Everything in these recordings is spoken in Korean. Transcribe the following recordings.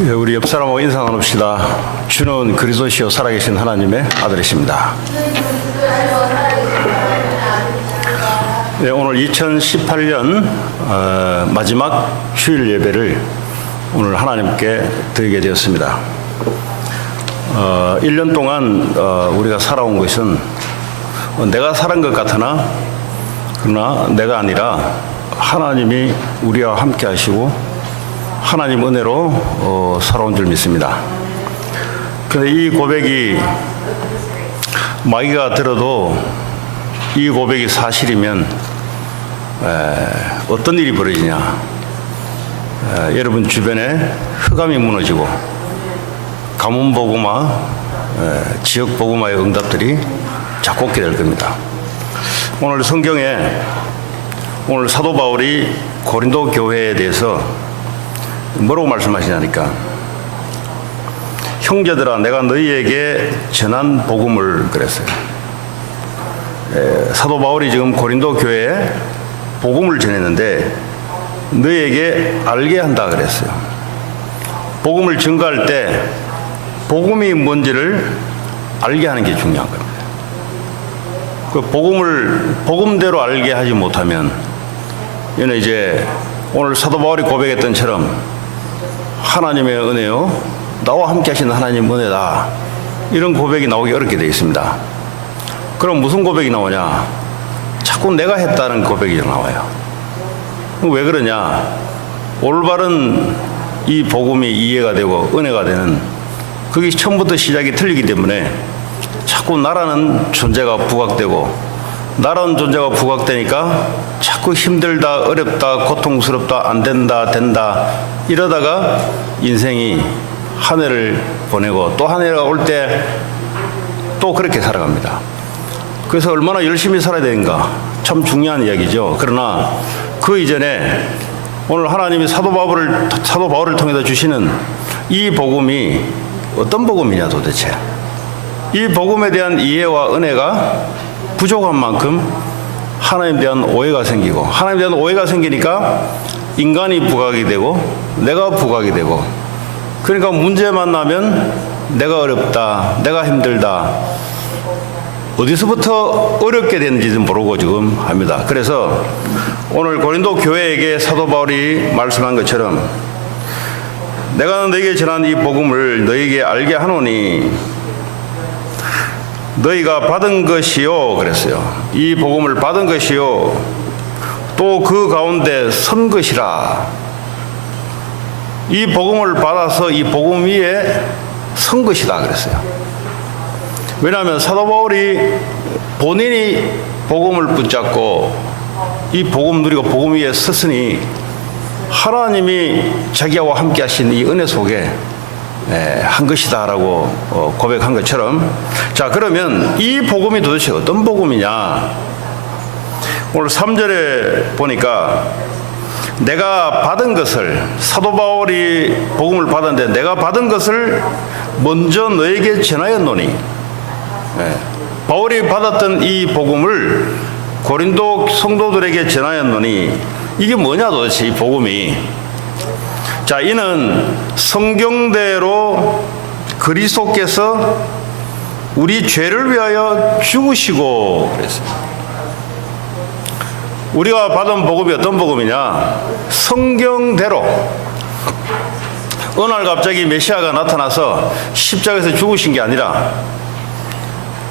우리 옆 사람하고 인사 나눕시다. 주는 그리스도시요 살아계신 하나님의 아들이십니다. 네, 오늘 2018년 마지막 휴일 예배를 오늘 하나님께 드리게 되었습니다. 1년 동안 우리가 살아온 것은 내가 살은 것 같으나 그러나 내가 아니라 하나님이 우리와 함께 하시고 하나님 은혜로 살아온 줄 믿습니다. 그런데 이 고백이 마귀가 들어도 이 고백이 사실이면 어떤 일이 벌어지냐. 여러분 주변에 흑암이 무너지고 가문복음화, 지역복음화의 응답들이 작곡게 될 겁니다. 오늘 성경에 오늘 사도 바울이 고린도 교회에 대해서 뭐라고 말씀하시냐니까, 형제들아 내가 너희에게 전한 복음을 그랬어요. 사도 바울이 지금 고린도 교회에 복음을 전했는데 너희에게 알게 한다 그랬어요. 복음을 증거할 때 복음이 뭔지를 알게 하는 게 중요한 겁니다. 그 복음을 복음대로 알게 하지 못하면 이는 이제 오늘 사도 바울이 고백했던 처럼 하나님의 은혜요, 나와 함께 하시는 하나님 은혜다, 이런 고백이 나오기 어렵게 되어 있습니다. 그럼 무슨 고백이 나오냐? 자꾸 내가 했다는 고백이 나와요. 왜 그러냐? 올바른 이 복음이 이해가 되고 은혜가 되는, 그게 처음부터 시작이 틀리기 때문에 자꾸 나라는 존재가 부각되고, 나라는 존재가 부각되니까 자꾸 힘들다, 어렵다, 고통스럽다, 안 된다, 된다, 이러다가 인생이 한 해를 보내고 또 한 해가 올 때 또 그렇게 살아갑니다. 그래서 얼마나 열심히 살아야 되는가, 참 중요한 이야기죠. 그러나 그 이전에 오늘 하나님이 사도 바울을 통해서 주시는 이 복음이 어떤 복음이냐 도대체. 이 복음에 대한 이해와 은혜가 부족한 만큼 하나님에 대한 오해가 생기고, 하나님에 대한 오해가 생기니까 인간이 부각이 되고 내가 부각이 되고, 그러니까 문제만 나면 내가 어렵다, 내가 힘들다, 어디서부터 어렵게 됐는지도 모르고 지금 합니다. 그래서 오늘 고린도 교회에게 사도 바울이 말씀한 것처럼 내가 너에게 전한 이 복음을 너에게 알게 하노니 너희가 받은 것이요 그랬어요. 이 복음을 받은 것이요 또 그 가운데 선 것이라. 이 복음을 받아서 이 복음 위에 선 것이다 그랬어요. 왜냐하면 사도 바울이 본인이 복음을 붙잡고 이 복음 누리고 복음 위에 섰으니 하나님이 자기와 함께 하신 이 은혜 속에 한 것이다라고 고백한 것처럼, 자 그러면 이 복음이 도대체 어떤 복음이냐. 오늘 3절에 보니까 내가 받은 것을, 사도 바울이 복음을 받았는데 내가 받은 것을 먼저 너에게 전하였노니, 바울이 받았던 이 복음을 고린도 성도들에게 전하였노니, 이게 뭐냐 도대체 이 복음이. 자, 이는 성경대로 그리스도께서 우리 죄를 위하여 죽으시고 그랬어요. 우리가 받은 복음이 어떤 복음이냐? 성경대로. 어느 날 갑자기 메시아가 나타나서 십자가에서 죽으신 게 아니라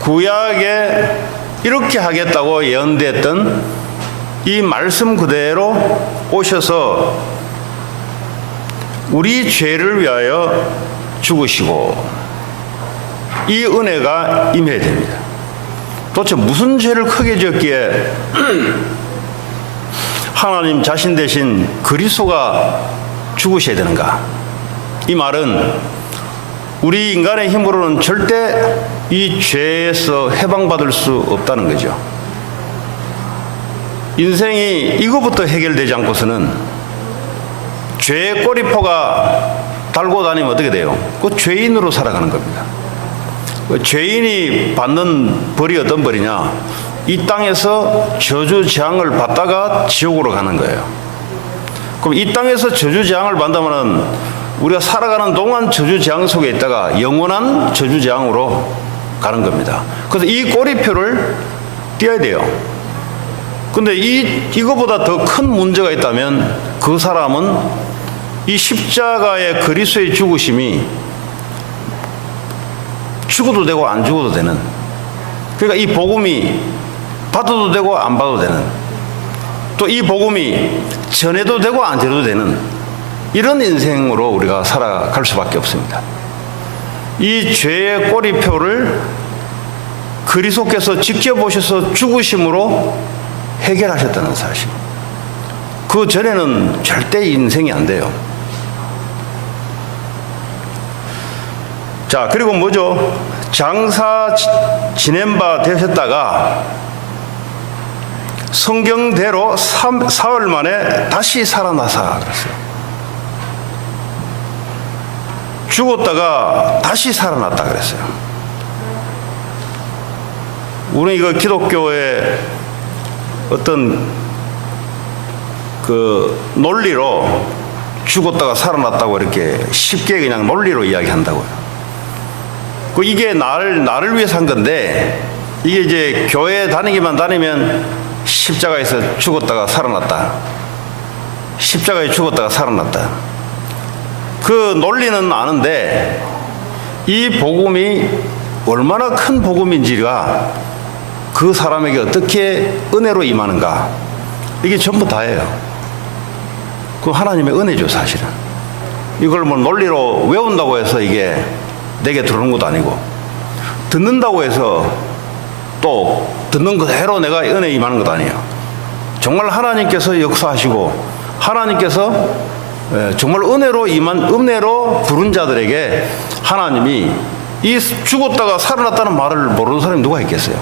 구약에 이렇게 하겠다고 예언됐던 이 말씀 그대로 오셔서 우리 죄를 위하여 죽으시고, 이 은혜가 임해야 됩니다. 도대체 무슨 죄를 크게 지었기에 하나님 자신 대신 그리스도가 죽으셔야 되는가? 이 말은 우리 인간의 힘으로는 절대 이 죄에서 해방받을 수 없다는 거죠. 인생이 이거부터 해결되지 않고서는 죄의 꼬리표가 달고 다니면 어떻게 돼요? 그 죄인으로 살아가는 겁니다. 죄인이 받는 벌이 어떤 벌이냐? 이 땅에서 저주 재앙을 받다가 지옥으로 가는 거예요. 그럼 이 땅에서 저주 재앙을 받다면은 우리가 살아가는 동안 저주재앙 속에 있다가 영원한 저주재앙으로 가는 겁니다. 그래서 이 꼬리표를 띄어야 돼요. 근데 이거보다 더 큰 문제가 있다면 그 사람은 이 십자가의 그리스도의 죽으심이 죽어도 되고 안 죽어도 되는, 그러니까 이 복음이 받아도 되고 안 받아도 되는, 또 이 복음이 전해도 되고 안 전해도 되는 이런 인생으로 우리가 살아갈 수밖에 없습니다. 이 죄의 꼬리표를 그리스도께서 지켜보셔서 죽으심으로 해결하셨다는 사실. 그 전에는 절대 인생이 안 돼요. 자, 그리고 뭐죠? 장사 지낸 바 되셨다가 성경대로 사흘 만에 다시 살아나사 그랬어요. 죽었다가 다시 살아났다 그랬어요. 우리는 이거 기독교의 어떤 그 논리로 죽었다가 살아났다고 이렇게 쉽게 그냥 논리로 이야기한다고요. 이게 나를 위해서 한 건데, 이게 이제 교회 다니기만 다니면 십자가에서 죽었다가 살아났다, 십자가에 죽었다가 살아났다, 그 논리는 아는데 이 복음이 얼마나 큰 복음인지가 그 사람에게 어떻게 은혜로 임하는가, 이게 전부 다예요. 그 하나님의 은혜죠. 사실은 이걸 뭐 논리로 외운다고 해서 이게 내게 들어오는 것도 아니고, 듣는다고 해서 또 듣는 그대로 내가 은혜에 임하는 것도 아니에요. 정말 하나님께서 역사하시고 하나님께서 정말 은혜로 부른 자들에게 하나님이 이 죽었다가 살아났다는 말을 모르는 사람이 누가 있겠어요?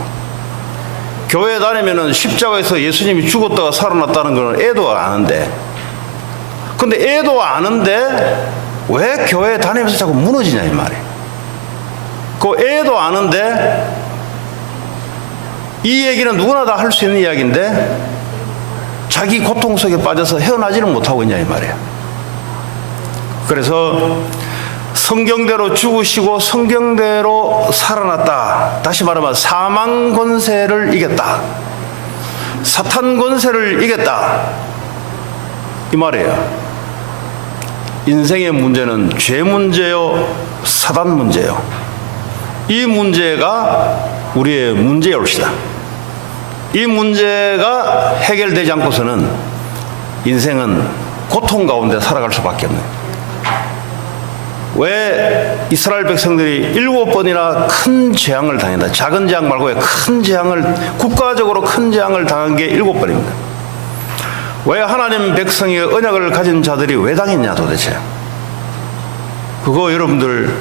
교회 다니면은 십자가에서 예수님이 죽었다가 살아났다는 걸 애도 아는데, 근데 애도 아는데 왜 교회 다니면서 자꾸 무너지냐 이 말이에요. 그 애도 아는데, 이 얘기는 누구나 다 할 수 있는 이야기인데 자기 고통 속에 빠져서 헤어나지를 못하고 있냐 이 말이에요. 그래서 성경대로 죽으시고 성경대로 살아났다, 다시 말하면 사망 권세를 이겼다, 사탄 권세를 이겼다, 이 말이에요. 인생의 문제는 죄 문제요, 사단 문제요. 이 문제가 우리의 문제일시다. 이 문제가 해결되지 않고서는 인생은 고통 가운데 살아갈 수밖에 없는. 왜 이스라엘 백성들이 7번이나 큰 재앙을 당했다. 작은 재앙 말고 큰 재앙을, 국가적으로 큰 재앙을 당한 게 7번입니다. 왜 하나님 백성의 언약을 가진 자들이 왜 당했냐 도대체. 그거 여러분들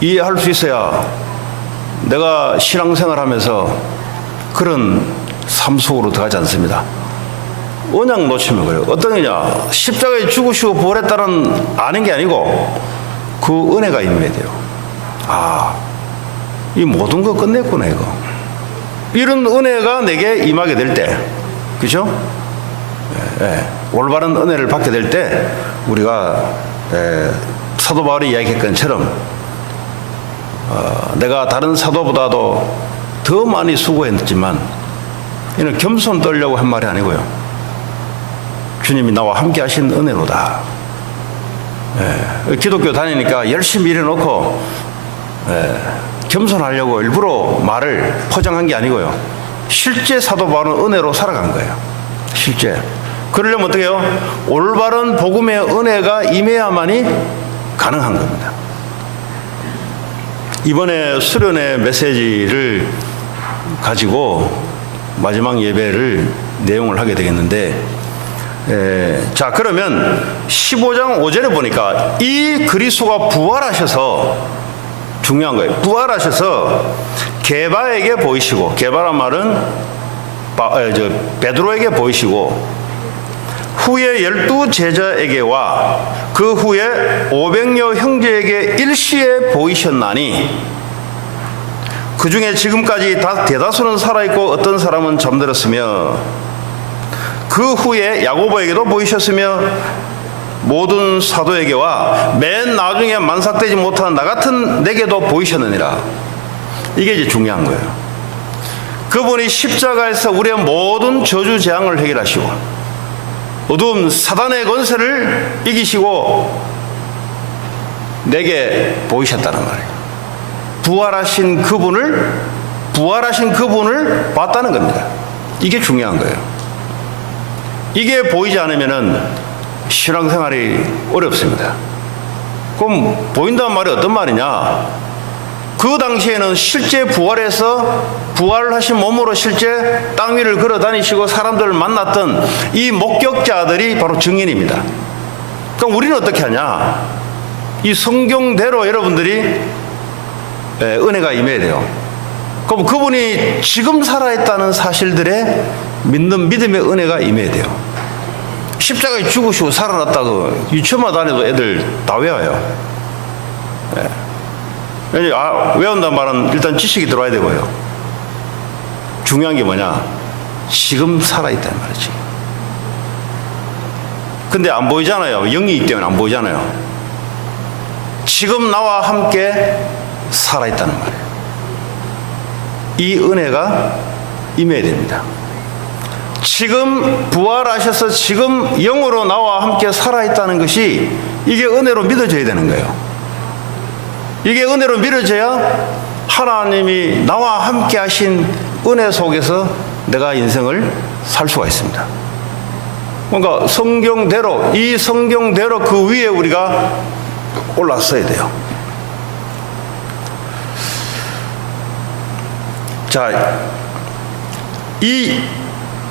이해할 수 있어야 내가 신앙생활 하면서 그런 삶 속으로 들어가지 않습니다. 언약 놓치면 그래요. 어떤 거냐, 십자가에 죽으시고 부활했다는 아는 게 아니고 그 은혜가 임해야 돼요. 아, 이 모든 거 끝냈구나 이거. 이런 은혜가 내게 임하게 될 때, 그죠? 올바른 은혜를 받게 될 때 우리가 사도 바울이 이야기했던 것처럼 내가 다른 사도보다도 더 많이 수고했지만 이는 겸손 떨려고 한 말이 아니고요, 주님이 나와 함께 하신 은혜로다. 기독교 다니니까 열심히 일해놓고 겸손하려고 일부러 말을 포장한 게 아니고요, 실제 사도 바울은 은혜로 살아간 거예요. 실제 그러려면 어떻게 해요? 올바른 복음의 은혜가 임해야만이 가능한 겁니다. 이번에 수련회 메시지를 가지고 마지막 예배를 내용을 하게 되겠는데, 자, 그러면 15장 5절에 보니까 이 그리스도가 부활하셔서, 중요한 거예요, 부활하셔서 게바에게 보이시고, 게바란 말은 베드로에게 보이시고, 후에 12 제자에게와 그 후에 500여 형제에게 일시에 보이셨나니, 그 중에 지금까지 대다수는 살아있고 어떤 사람은 잠들었으며, 그 후에 야고보에게도 보이셨으며 모든 사도에게와 맨 나중에 만삭되지 못하는 나 같은 내게도 보이셨느니라. 이게 이제 중요한 거예요. 그분이 십자가에서 우리의 모든 저주 재앙을 해결하시고 어두운 사단의 권세를 이기시고 내게 보이셨다는 말이에요. 부활하신 그분을 봤다는 겁니다. 이게 중요한 거예요. 이게 보이지 않으면은 신앙생활이 어렵습니다. 그럼 보인다는 말이 어떤 말이냐? 그 당시에는 실제 부활하신 몸으로 실제 땅 위를 걸어 다니시고 사람들을 만났던 이 목격자들이 바로 증인입니다. 그럼 우리는 어떻게 하냐? 이 성경대로 여러분들이 은혜가 임해야 돼요. 그럼 그분이 지금 살아있다는 사실들에 믿는 믿음의 은혜가 임해야 돼요. 십자가에 죽으시고 살아났다고 유치원만 다녀도 애들 다 외워요. 외운다는 말은 일단 지식이 들어와야 되고요. 중요한 게 뭐냐? 지금 살아있다는 말이지. 근데 안 보이잖아요. 영이기 때문에 안 보이잖아요. 지금 나와 함께 살아있다는 말이에요. 이 은혜가 임해야 됩니다. 지금 부활하셔서 지금 영으로 나와 함께 살아있다는 것이 이게 은혜로 믿어져야 되는 거예요. 이게 은혜로 믿어져야 하나님이 나와 함께 하신 은혜 속에서 내가 인생을 살 수가 있습니다. 그러니까 이 성경대로 그 위에 우리가 올랐어야 돼요. 자, 이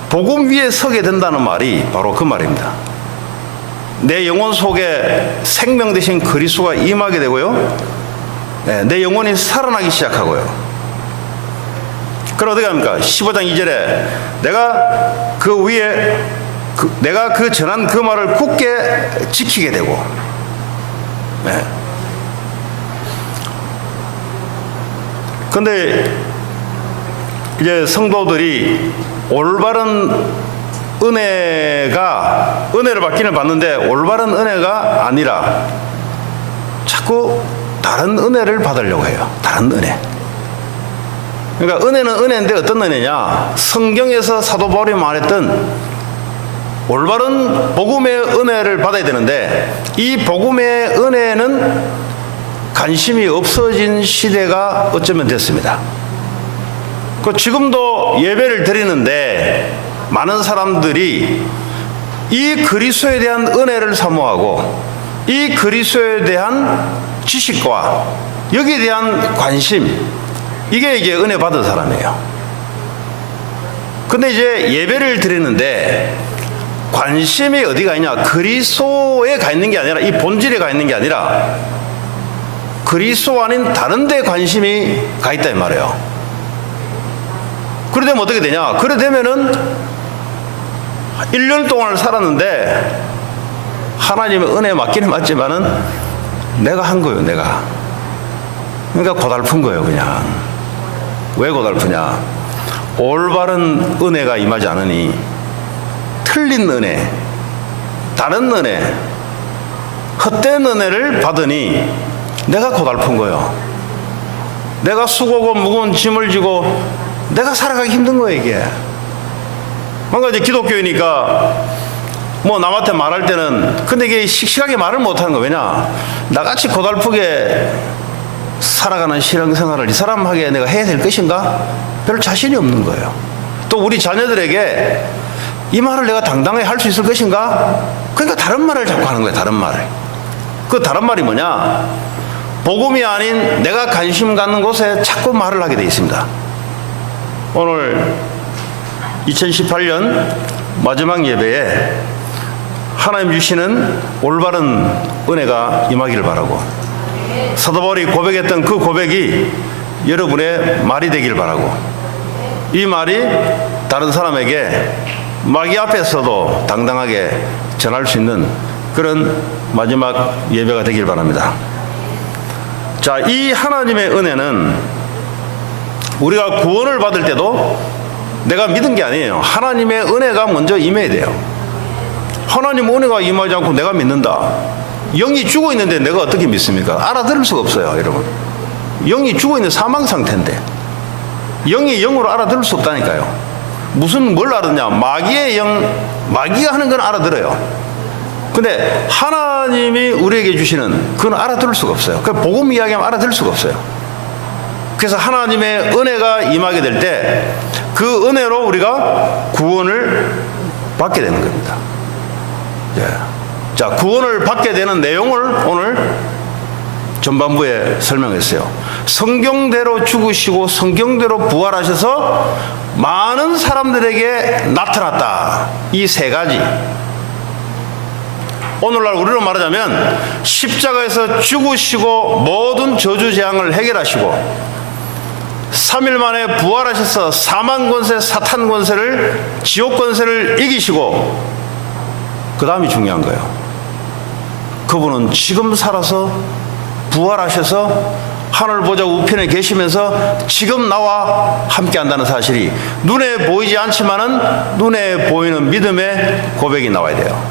복음 위에 서게 된다는 말이 바로 그 말입니다. 내 영혼 속에 생명 되신 그리스도가 임하게 되고요. 내 영혼이 살아나기 시작하고요. 그럼 어떻게 합니까? 15장 2절에 내가 그 위에 내가 그 전한 그 말을 굳게 지키게 되고, 근데 이제 성도들이 올바른 은혜를 받기는 받는데 올바른 은혜가 아니라 자꾸 다른 은혜를 받으려고 해요. 다른 은혜. 그러니까 은혜는 은혜인데 어떤 은혜냐? 성경에서 사도 바울이 말했던 올바른 복음의 은혜를 받아야 되는데 이 복음의 은혜는 관심이 없어진 시대가 어쩌면 됐습니다. 지금도 예배를 드리는데 많은 사람들이 이 그리스도에 대한 은혜를 사모하고 이 그리스도에 대한 지식과 여기에 대한 관심, 이게 이제 은혜 받은 사람이에요. 근데 이제 예배를 드리는데 관심이 어디가 있냐? 그리스도에 가 있는 게 아니라, 이 본질에 가 있는 게 아니라 그리스도 아닌 다른 데 관심이 가 있다 이 말이에요. 그래 되면 어떻게 되냐? 그래 되면은 1년 동안 살았는데 하나님의 은혜 맞기는 맞지만은 내가 한 거예요, 내가. 그러니까 고달픈 거예요, 그냥. 왜 고달프냐? 올바른 은혜가 임하지 않으니 틀린 은혜, 다른 은혜, 헛된 은혜를 받으니 내가 고달픈 거예요. 내가 수고고 무거운 짐을 지고 내가 살아가기 힘든 거예요, 이게. 뭔가 이제 기독교이니까 뭐 남한테 말할 때는, 근데 이게 씩씩하게 말을 못하는 거예요. 왜냐? 나같이 고달프게 살아가는 신앙생활을 이 사람에게 내가 해야 될 것인가? 별 자신이 없는 거예요. 또 우리 자녀들에게 이 말을 내가 당당하게 할 수 있을 것인가? 그러니까 다른 말을 자꾸 하는 거예요, 다른 말을. 그 다른 말이 뭐냐? 복음이 아닌 내가 관심 갖는 곳에 자꾸 말을 하게 되어 있습니다. 오늘 2018년 마지막 예배에 하나님 주시는 올바른 은혜가 임하기를 바라고, 사도 바울이 고백했던 그 고백이 여러분의 말이 되기를 바라고, 이 말이 다른 사람에게 마귀 앞에서도 당당하게 전할 수 있는 그런 마지막 예배가 되길 바랍니다. 자, 이 하나님의 은혜는 우리가 구원을 받을 때도 내가 믿은 게 아니에요. 하나님의 은혜가 먼저 임해야 돼요. 하나님 은혜가 임하지 않고 내가 믿는다. 영이 죽어 있는데 내가 어떻게 믿습니까? 알아들을 수가 없어요, 여러분. 영이 죽어 있는 사망 상태인데 영이 영으로 알아들을 수 없다니까요. 무슨 뭘 알았냐? 마귀의 영, 마귀가 하는 건 알아들어요. 근데 하나님이 우리에게 주시는 그건 알아들을 수가 없어요. 그 복음 이야기하면 알아들을 수가 없어요. 그래서 하나님의 은혜가 임하게 될 때 그 은혜로 우리가 구원을 받게 되는 겁니다. 예. 자, 구원을 받게 되는 내용을 오늘 전반부에 설명했어요. 성경대로 죽으시고 성경대로 부활하셔서 많은 사람들에게 나타났다. 이 세 가지. 오늘날 우리로 말하자면 십자가에서 죽으시고 모든 저주 재앙을 해결하시고 3일 만에 부활하셔서 사망 권세, 사탄 권세를, 지옥 권세를 이기시고 그 다음이 중요한 거예요. 그분은 지금 살아서 부활하셔서 하늘 보좌 우편에 계시면서 지금 나와 함께 한다는 사실이 눈에 보이지 않지만은 눈에 보이는 믿음의 고백이 나와야 돼요.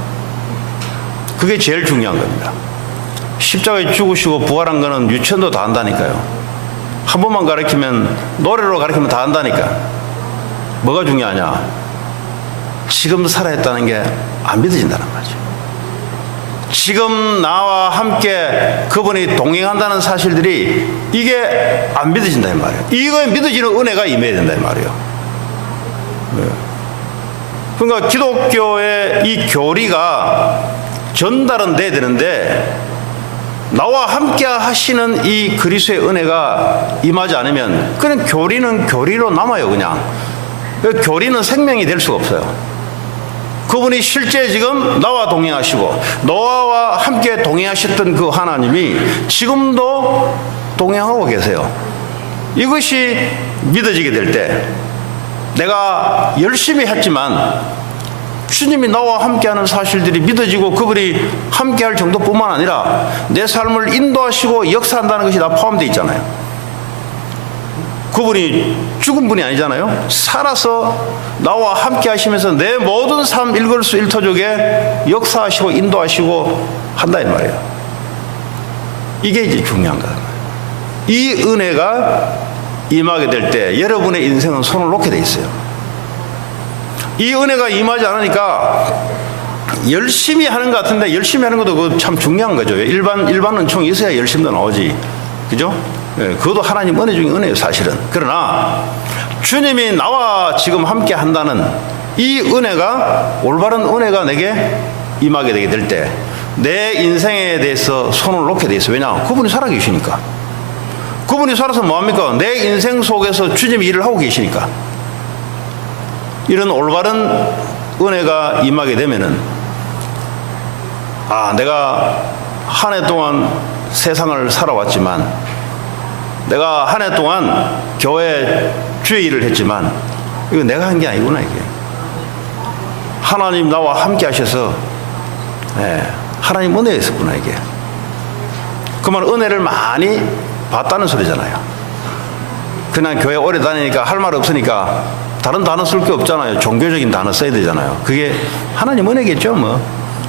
그게 제일 중요한 겁니다. 십자가에 죽으시고 부활한 거는 유천도 다 한다니까요. 한 번만 가르치면, 노래로 가르치면 다 한다니까. 뭐가 중요하냐? 지금 살아있다는 게 안 믿어진다는 거죠. 지금 나와 함께 그분이 동행한다는 사실들이 이게 안 믿어진다 이 말이에요. 이거에 믿어지는 은혜가 임해야 된다 이 말이에요. 그러니까 기독교의 이 교리가 전달은 돼야 되는데 나와 함께 하시는 이 그리스도의 은혜가 임하지 않으면 그냥 교리는 교리로 남아요. 그냥 교리는 생명이 될 수가 없어요. 그분이 실제 지금 나와 동행하시고 노아와 함께 동행하셨던 그 하나님이 지금도 동행하고 계세요. 이것이 믿어지게 될 때 내가 열심히 했지만 주님이 나와 함께하는 사실들이 믿어지고 그분이 함께할 정도뿐만 아니라 내 삶을 인도하시고 역사한다는 것이 다 포함되어 있잖아요. 그분이 죽은 분이 아니잖아요. 살아서 나와 함께 하시면서 내 모든 삶 일거수 일투족에 역사하시고 인도하시고 한다 이 말이에요. 이게 이제 중요한 거예요. 이 은혜가 임하게 될 때 여러분의 인생은 손을 놓게 돼 있어요. 이 은혜가 임하지 않으니까 열심히 하는 것 같은데 열심히 하는 것도 참 중요한 거죠. 일반 은총이 있어야 열심도 나오지. 그죠? 예, 그것도 하나님 은혜 중에 은혜예요, 사실은. 그러나 주님이 나와 지금 함께 한다는 이 은혜가, 올바른 은혜가 내게 임하게 되게 될 때 내 인생에 대해서 손을 놓게 돼 있어요. 왜냐? 그분이 살아계시니까. 그분이 살아서 뭐합니까? 내 인생 속에서 주님이 일을 하고 계시니까. 이런 올바른 은혜가 임하게 되면은, 아, 내가 한 해 동안 세상을 살아왔지만, 내가 한 해 동안 교회 주의 일을 했지만, 이거 내가 한 게 아니구나, 이게. 하나님 나와 함께 하셔서, 하나님 은혜가 있었구나, 이게. 그 말 은혜를 많이 봤다는 소리잖아요. 그냥 교회 오래 다니니까 할 말 없으니까 다른 단어 쓸 게 없잖아요. 종교적인 단어 써야 되잖아요. 그게 하나님 은혜겠죠, 뭐.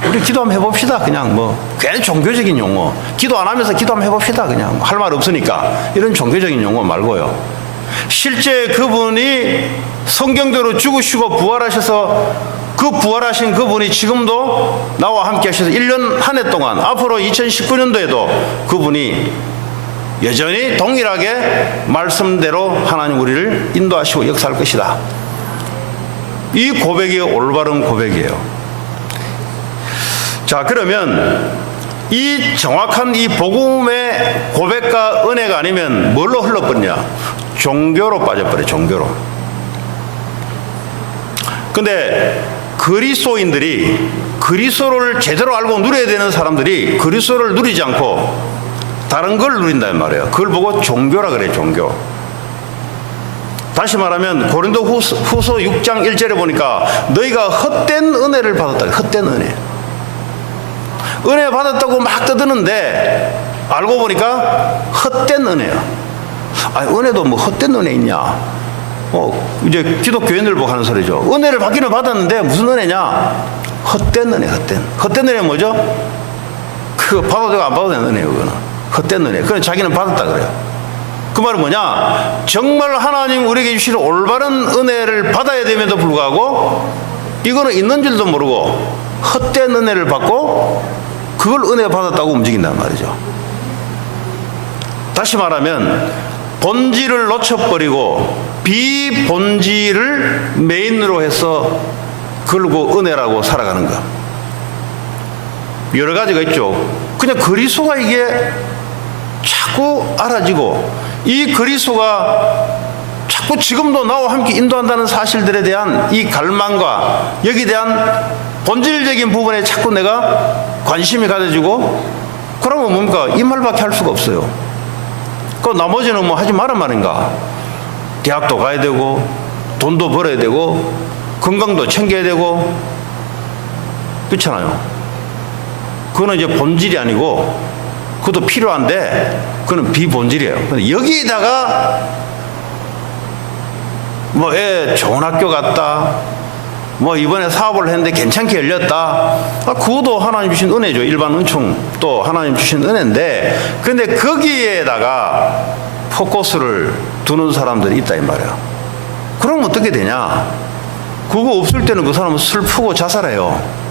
우리 기도 한번 해봅시다. 그냥 뭐 괜히 종교적인 용어, 기도 안 하면서 기도 한번 해봅시다. 그냥 할 말 없으니까 이런 종교적인 용어 말고요. 실제 그분이 성경대로 죽으시고 부활하셔서 그 부활하신 그분이 지금도 나와 함께 하셔서 1년 한 해 동안, 앞으로 2019년도에도 그분이 여전히 동일하게 말씀대로 하나님 우리를 인도하시고 역사할 것이다. 이 고백이 올바른 고백이에요. 자, 그러면 이 정확한 이 복음의 고백과 은혜가 아니면 뭘로 흘러버리냐? 종교로 빠져버려요. 종교로. 근데 그리스도인들이, 그리스도를 제대로 알고 누려야 되는 사람들이 그리스도를 누리지 않고 다른 걸 누린단 말이에요. 그걸 보고 종교라 그래요. 종교. 다시 말하면 고린도 후서 6장 1절에 보니까 너희가 헛된 은혜를 받았다. 헛된 은혜. 은혜 받았다고 막 떠드는데 알고 보니까 헛된 은혜야. 아니, 은혜도 뭐 헛된 은혜 있냐? 이제 기독교인들 보고 하는 소리죠. 은혜를 받기는 받았는데 무슨 은혜냐? 헛된 은혜, 헛된 은혜 뭐죠? 그거 받아도 되고 안 받아도 되는 은혜예요. 그거는 헛된 은혜. 그건 자기는 받았다 그래요. 그 말은 뭐냐? 정말 하나님 우리에게 주시는 올바른 은혜를 받아야 됨에도 불구하고 이거는 있는 줄도 모르고 헛된 은혜를 받고 그걸 은혜 받았다고 움직인단 말이죠. 다시 말하면 본질을 놓쳐버리고 비본질을 메인으로 해서 그걸고 은혜라고 살아가는 것. 여러 가지가 있죠. 그냥 그리스도가 이게 자꾸 알아지고 이 그리스도가 자꾸 지금도 나와 함께 인도한다는 사실들에 대한 이 갈망과 여기에 대한 본질적인 부분에 자꾸 내가 관심이 가져지고 그러면 뭡니까? 이 말밖에 할 수가 없어요. 그 나머지는 뭐 하지 말란 말인가? 대학도 가야 되고 돈도 벌어야 되고 건강도 챙겨야 되고 그렇잖아요. 그거는 이제 본질이 아니고 그것도 필요한데 그거는 비본질이에요. 근데 여기다가 뭐 애 좋은 학교 갔다 뭐 이번에 사업을 했는데 괜찮게 열렸다. 그것도 하나님 주신 은혜죠. 일반 은총 또 하나님 주신 은혜인데 근데 거기에다가 포커스를 두는 사람들이 있다 이 말이야. 그럼 어떻게 되냐? 그거 없을 때는 그 사람은 슬프고 자살해요.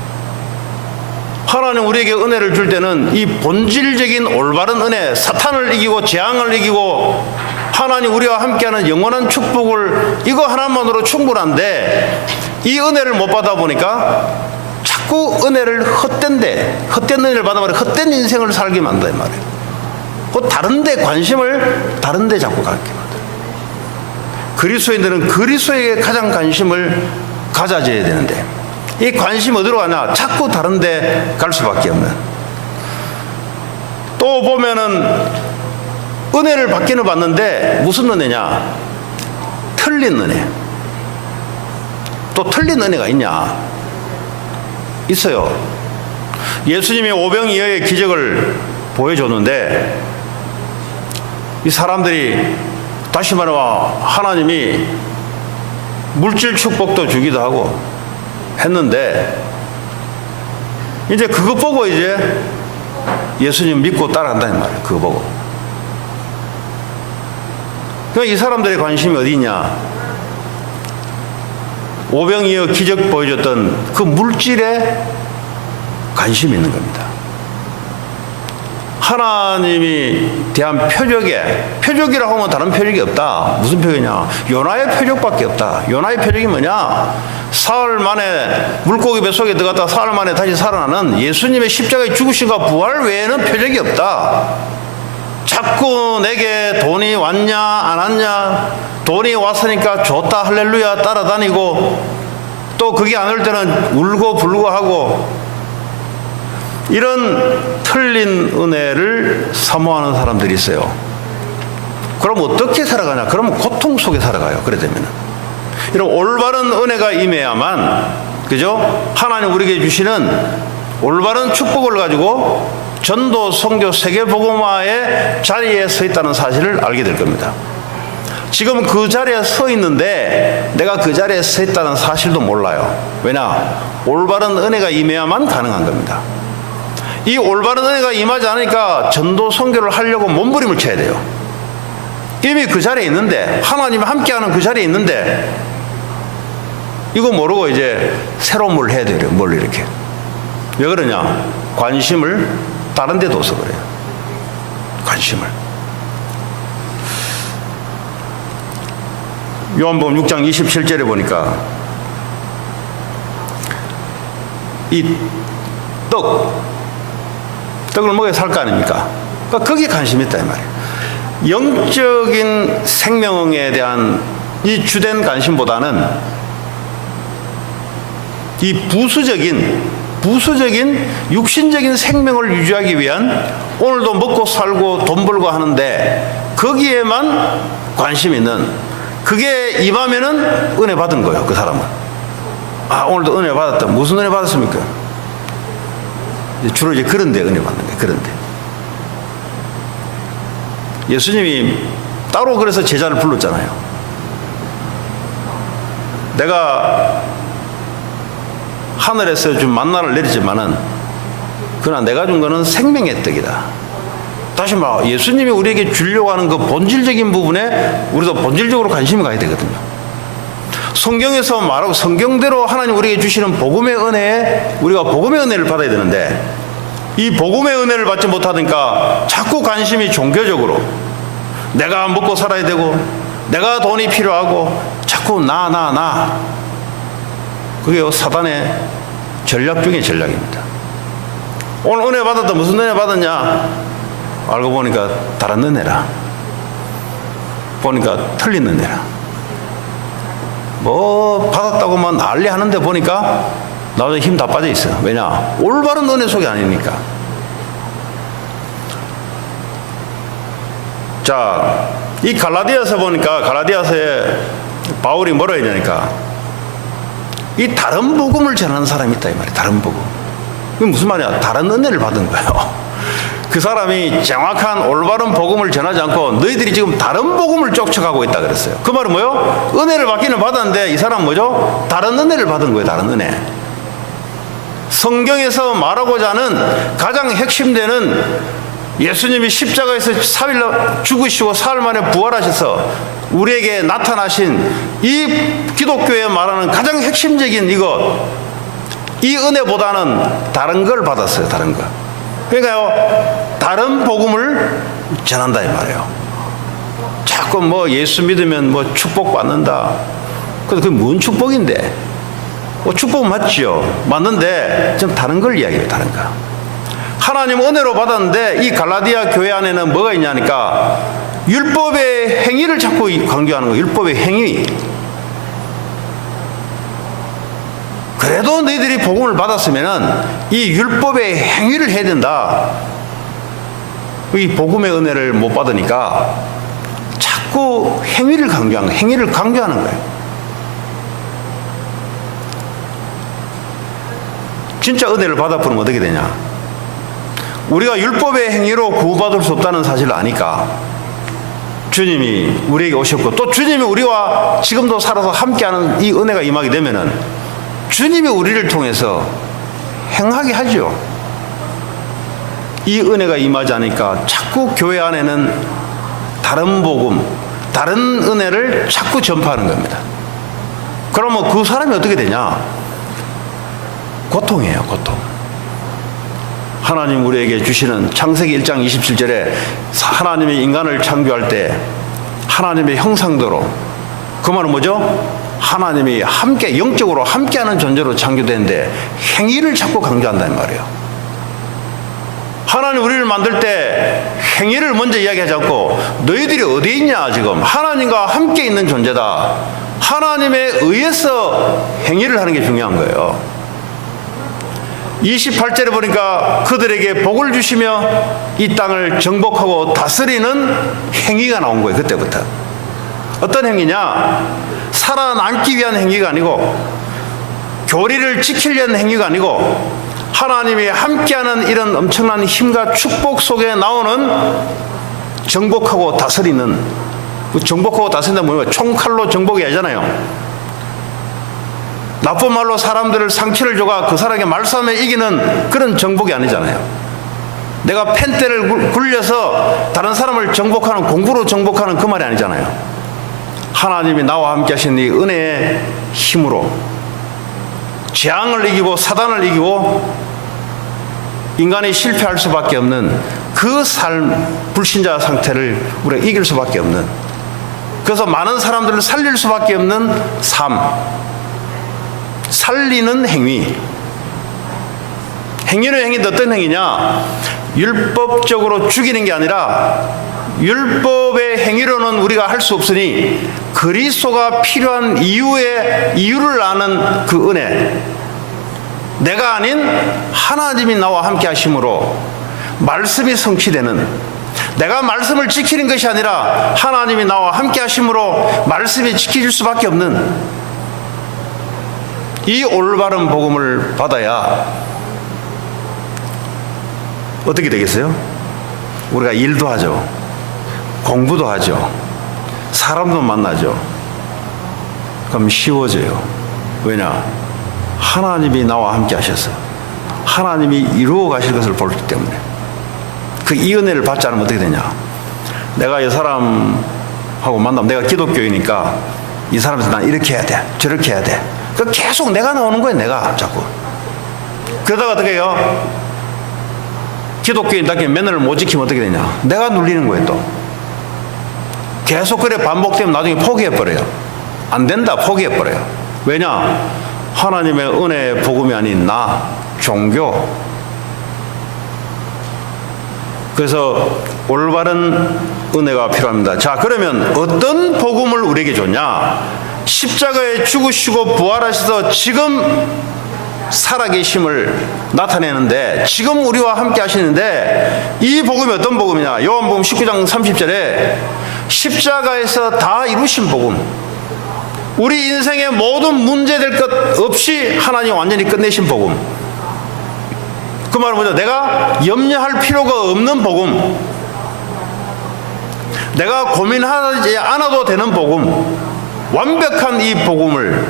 하나님 우리에게 은혜를 줄 때는 이 본질적인 올바른 은혜, 사탄을 이기고 재앙을 이기고 하나님 우리와 함께하는 영원한 축복을 이거 하나만으로 충분한데 이 은혜를 못 받아 보니까 자꾸 은혜를 헛된 은혜를 받아버려 헛된 인생을 살게 만든다 이 말이에요. 그 다른데 관심을 다른데 자꾸 갖게 만들어요. 그리스도인들은 그리스도에게 가장 관심을 가져야 되는데 이 관심 어디로 가냐? 자꾸 다른데 갈 수밖에 없는. 또 보면은 은혜를 받기는 받는데 무슨 은혜냐? 틀린 은혜. 또 틀린 은혜가 있냐? 있어요. 예수님이 오병이어의 기적을 보여줬는데 이 사람들이 다시 말해 하나님이 물질 축복도 주기도 하고 했는데 이제 그거 보고 이제 예수님 믿고 따라간다는 말이에요. 그거 보고. 그러니까 이 사람들의 관심이 어디 있냐? 오병이어 기적 보여줬던 그 물질에 관심이 있는 겁니다. 하나님이 대한 표적이라고 하면 다른 표적이 없다. 무슨 표적이냐? 요나의 표적밖에 없다. 요나의 표적이 뭐냐? 사흘 만에 물고기 뱃속에 들어갔다 사흘 만에 다시 살아나는 예수님의 십자가의 죽으심과 부활 외에는 표적이 없다. 자꾸 내게 돈이 왔냐 안 왔냐, 돈이 왔으니까 좋다 할렐루야 따라다니고 또 그게 안 올 때는 울고 불고 하고 이런 틀린 은혜를 사모하는 사람들이 있어요. 그럼 어떻게 살아가냐? 그러면 고통 속에 살아가요. 그래 되면은 이런 올바른 은혜가 임해야만, 그죠? 하나님 우리에게 주시는 올바른 축복을 가지고 전도, 선교, 세계복음화의 자리에 서 있다는 사실을 알게 될 겁니다. 지금 그 자리에 서 있는데 내가 그 자리에 서 있다는 사실도 몰라요. 왜냐? 올바른 은혜가 임해야만 가능한 겁니다. 이 올바른 은혜가 임하지 않으니까 전도, 선교를 하려고 몸부림을 쳐야 돼요. 이미 그 자리에 있는데, 하나님이 함께하는 그 자리에 있는데 이거 모르고 이제 새로운 뭘 해야 돼요. 뭘 이렇게. 왜 그러냐? 관심을 다른 데 둬서 그래요. 관심을. 요한복음 6장 27절에 보니까 이 떡을 먹어야 살 거 아닙니까? 그러니까 거기에 관심이 있다 이 말이에요. 영적인 생명에 대한 이 주된 관심보다는 이 부수적인 육신적인 생명을 유지하기 위한, 오늘도 먹고 살고 돈 벌고 하는데 거기에만 관심이 있는, 그게 임하면은 은혜 받은 거예요. 그 사람은. 아, 오늘도 은혜 받았다. 무슨 은혜 받았습니까? 주로 이제 그런 데 은혜 받는 거예요. 그런 데. 예수님이 따로 그래서 제자를 불렀잖아요. 내가 하늘에서 준 만나를 내리지만은 그러나 내가 준 거는 생명의 떡이다. 다시 말해 예수님이 우리에게 주려고 하는 그 본질적인 부분에 우리도 본질적으로 관심이 가야 되거든요. 성경에서 말하고 성경대로 하나님 우리에게 주시는 복음의 은혜에 우리가 복음의 은혜를 받아야 되는데 이 복음의 은혜를 받지 못하니까 자꾸 관심이 종교적으로 내가 먹고 살아야 되고 내가 돈이 필요하고 자꾸 나 그게 사단의 전략 중의 전략입니다. 오늘 은혜 받았다. 무슨 은혜 받았냐? 알고 보니까 다른 은혜라. 보니까 틀린 은혜라. 뭐 받았다고만 난리 하는데 보니까 나중에 힘 다 빠져 있어요. 왜냐? 올바른 은혜 속이 아니니까. 자, 이 갈라디아서 보니까 갈라디아서에 바울이 뭐라 했냐니까 이 다른 복음을 전하는 사람이 있다 이 말이야. 다른 복음. 그게 무슨 말이야? 다른 은혜를 받은 거예요. 그 사람이 정확한 올바른 복음을 전하지 않고 너희들이 지금 다른 복음을 쫓아가고 있다 그랬어요. 그 말은 뭐요? 은혜를 받기는 받았는데 이 사람은 뭐죠? 다른 은혜를 받은 거예요. 다른 은혜. 성경에서 말하고자 하는 가장 핵심되는 예수님이 십자가에서 3일 죽으시고 사흘 만에 부활하셔서 우리에게 나타나신 이 기독교에 말하는 가장 핵심적인 이것, 이 은혜보다는 다른 걸 받았어요. 다른 거. 그러니까요, 다른 복음을 전한다 이 말이에요. 자꾸 뭐 예수 믿으면 뭐 축복 받는다. 그게 뭔 축복인데? 축복 맞죠? 맞는데 좀 다른 걸 이야기해요. 다른 거. 하나님 은혜로 받았는데 이 갈라디아 교회 안에는 뭐가 있냐니까 율법의 행위를 자꾸 강조하는 거예요. 율법의 행위. 그래도 너희들이 복음을 받았으면은 이 율법의 행위를 해야 된다. 이 복음의 은혜를 못 받으니까 자꾸 행위를 강조하는 거예요. 행위를 강조하는 거예요. 진짜 은혜를 받아보면 어떻게 되냐? 우리가 율법의 행위로 구원받을 수 없다는 사실을 아니까 주님이 우리에게 오셨고 또 주님이 우리와 지금도 살아서 함께하는 이 은혜가 임하게 되면은 주님이 우리를 통해서 행하게 하죠. 이 은혜가 임하지 않으니까 자꾸 교회 안에는 다른 복음, 다른 은혜를 자꾸 전파하는 겁니다. 그러면 그 사람이 어떻게 되냐? 고통이에요. 고통. 하나님 우리에게 주시는 창세기 1장 27절에 하나님이 인간을 창조할 때 하나님의 형상대로, 그 말은 뭐죠? 하나님이 함께 영적으로 함께하는 존재로 창조되는데 행위를 자꾸 강조한다는 말이에요. 하나님 우리를 만들 때 행위를 먼저 이야기하지 않고 너희들이 어디 있냐 지금 하나님과 함께 있는 존재다. 하나님에 의해서 행위를 하는 게 중요한 거예요. 28절에 보니까 그들에게 복을 주시며 이 땅을 정복하고 다스리는 행위가 나온 거예요. 그때부터. 어떤 행위냐? 살아남기 위한 행위가 아니고 교리를 지키려는 행위가 아니고 하나님이 함께하는 이런 엄청난 힘과 축복 속에 나오는 정복하고 다스리는, 정복하고 다스린다는 뭐예요? 총칼로 정복이 아니잖아요. 나쁜 말로 사람들을 상처를 줘가 그 사람에게 말싸움에 이기는 그런 정복이 아니잖아요. 내가 펜대를 굴려서 다른 사람을 정복하는, 공부로 정복하는 그 말이 아니잖아요. 하나님이 나와 함께 하신 이 은혜의 힘으로 재앙을 이기고 사단을 이기고 인간이 실패할 수밖에 없는 그 삶, 불신자 상태를 우리가 이길 수밖에 없는, 그래서 많은 사람들을 살릴 수밖에 없는 삶, 살리는 행위. 행위는 행위도 어떤 행위냐? 율법적으로 죽이는 게 아니라 율법의 행위로는 우리가 할 수 없으니 그리스도가 필요한 이유를 아는 그 은혜, 내가 아닌 하나님이 나와 함께 하심으로 말씀이 성취되는, 내가 말씀을 지키는 것이 아니라 하나님이 나와 함께 하심으로 말씀이 지켜질 수밖에 없는 이 올바른 복음을 받아야 어떻게 되겠어요? 우리가 일도 하죠. 공부도 하죠. 사람도 만나죠. 그럼 쉬워져요. 왜냐? 하나님이 나와 함께 하셔서 하나님이 이루어 가실 것을 보기 때문에 이 은혜를 받지 않으면 어떻게 되냐? 내가 이 사람하고 만나면 내가 기독교이니까 이 사람한테 난 이렇게 해야 돼, 저렇게 해야 돼. 계속 내가 나오는 거예요. 내가 자꾸. 그러다가 어떻게 해요? 기독교인답게 매너를 못 지키면 어떻게 되냐? 내가 눌리는 거예요. 또 계속 그래 반복되면 나중에 포기해버려요. 안 된다, 포기해버려요. 왜냐? 하나님의 은혜의 복음이 아닌 나, 종교. 그래서 올바른 은혜가 필요합니다. 자, 그러면 어떤 복음을 우리에게 줬냐? 십자가에 죽으시고 부활하셔서 지금 살아계심을 나타내는데, 지금 우리와 함께 하시는데, 이 복음이 어떤 복음이냐? 요한복음 19장 30절에 십자가에서 다 이루신 복음, 우리 인생의 모든 문제될 것 없이 하나님 완전히 끝내신 복음. 그 말은 뭐죠? 내가 염려할 필요가 없는 복음, 내가 고민하지 않아도 되는 복음, 완벽한 이 복음을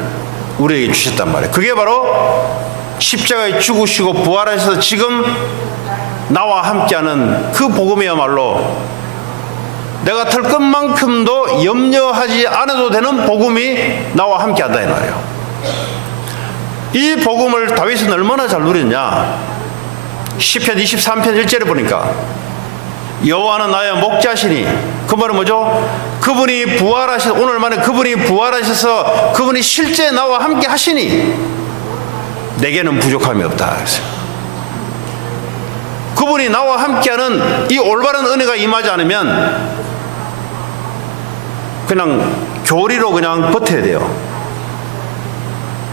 우리에게 주셨단 말이에요. 그게 바로 십자가에 죽으시고 부활하셔서 지금 나와 함께하는 그 복음이야말로 내가 털 것만큼도 염려하지 않아도 되는 복음이 나와 함께한다 이 말이에요. 이 복음을 다윗은 얼마나 잘 누렸냐? 시편 23편 1절에 보니까 여호와는 나의 목자시니, 그 말은 뭐죠? 그분이 부활하셔서, 오늘 말에 그분이 부활하셔서 그분이 실제 나와 함께 하시니 내게는 부족함이 없다. 그분이 나와 함께하는 이 올바른 은혜가 임하지 않으면 그냥 교리로 그냥 버텨야 돼요.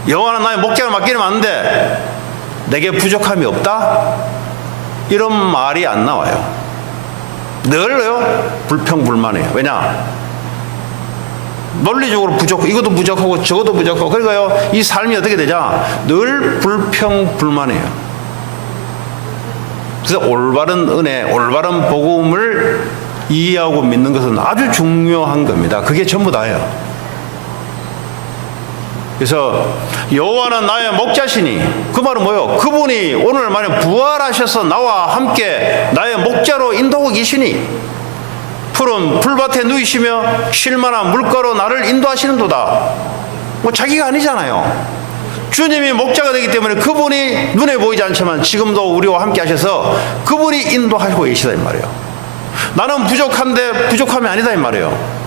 여호와는 나의 목자를 맡기면 안 돼, 내게 부족함이 없다, 이런 말이 안 나와요. 늘요 불평불만해요. 왜냐? 논리적으로 부족, 이것도 부족하고 저것도 부족하고, 그러니까요 이 삶이 어떻게 되냐? 늘 불평불만해요. 그래서 올바른 은혜, 올바른 복음을 이해하고 믿는 것은 아주 중요한 겁니다. 그게 전부 다예요. 그래서 여호와는 나의 목자시니, 그 말은 뭐예요? 그분이 오늘 만에 부활하셔서 나와 함께 나의 목자로 인도하고 계시니, 푸른 풀밭에 누이시며 쉴만한 물가로 나를 인도하시는도다. 뭐 자기가 아니잖아요. 주님이 목자가 되기 때문에 그분이 눈에 보이지 않지만 지금도 우리와 함께 하셔서 그분이 인도하시고 계시다 이 말이에요. 나는 부족한데 부족함이 아니다 이 말이에요.